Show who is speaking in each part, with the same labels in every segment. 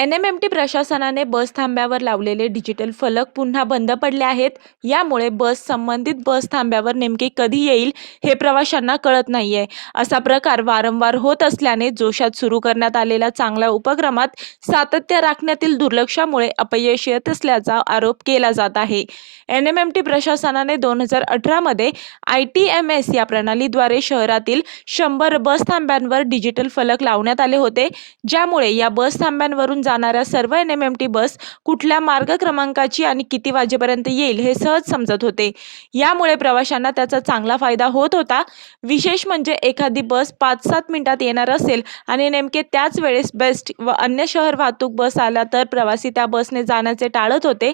Speaker 1: N M M T प्रशासनाने बस थांब्यावर लावलेले digital फलक पुन्हा बंद पडले आहेत. यामुळे बस संबंधित बस थांब्यावर नेमकी कधी येईल हे प्रवाशांना कळत नाही आहे असा प्रकार वारंवार होत असल्याने जोशात सुरू करण्यात आलेल्या चांगल्या उपक्रमात सातत्य राखण्यातील दुर्लक्षामुळे अपयश येत असल्याचा आरोप केला जात आहे. एन एम एम टी प्रशासनाने दोन हजार अठरामध्ये आय टी एम एस या प्रणालीद्वारे शहरातील शंभर बस थांब्यांवर डिजिटल फलक लावण्यात आले होते. ज्यामुळे या बस थांब्यांवरून जाणाऱ्या सर्व N M M T bus कुठल्या मार्ग क्रमांकाची आणि किती वाजेपर्यंत येईल हे सहज समजत होते. यामुळे प्रवाशांना त्याचा चांगला फायदा होत होता. विशेष म्हणजे एखादी बस पाच सात मिनिटात येणार असेल आणि नेमके त्याच वेळेस बेस्ट व अन्य शहर वाहतूक बस आला तर प्रवासी त्या बसने जाण्याचे टाळत होते.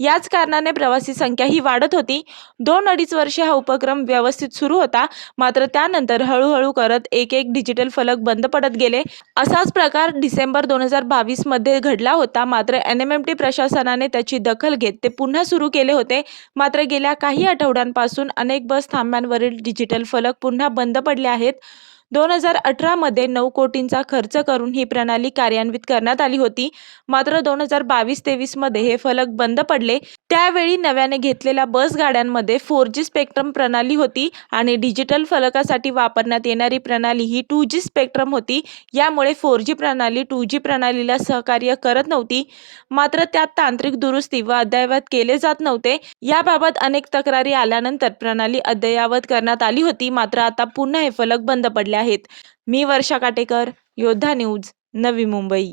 Speaker 1: याच कारणाने प्रवासी संख्या ही वाढत होती. दोन अडीच वर्षे हा उपक्रम व्यवस्थित सुरू होता. मात्र त्यानंतर हळूहळू करत एक एक डिजिटल फलक बंद पडत गेले. असाच प्रकार डिसेंबर दोन हजार बावीस मध्ये घडला होता. मात्र एन एम एम टी प्रशासनाने त्याची दखल घेत ते पुन्हा सुरू केले होते. मात्र गेल्या काही आठवड्यांपासून अनेक बस थांब्यांवरील डिजिटल फलक पुन्हा बंद पडले आहेत. दोन हजार अठरामध्ये नऊ कोटींचा खर्च करून ही प्रणाली कार्यान्वित करण्यात आली होती. मात्र दोन हजार बावीस तेवीसमध्ये हे फलक बंद पडले. त्यावेळी नव्याने घेतलेल्या बस गाड्यांमध्ये फोर जी स्पेक्ट्रम प्रणाली होती आणि डिजिटल फलकासाठी वापरण्यात येणारी प्रणाली ही टू जी स्पेक्ट्रम होती. यामुळे फोर जी प्रणाली टू जी प्रणालीला सहकार्य करत नव्हती. मात्र त्यात तांत्रिक दुरुस्ती व अद्ययावत केले जात नव्हते. याबाबत अनेक तक्रारी आल्यानंतर प्रणाली अद्ययावत करण्यात आली होती. मात्र आता पुन्हा हे फलक बंद पडले आहेत. मी वर्षा काटेकर योद्धा न्यूज नवी मुंबई.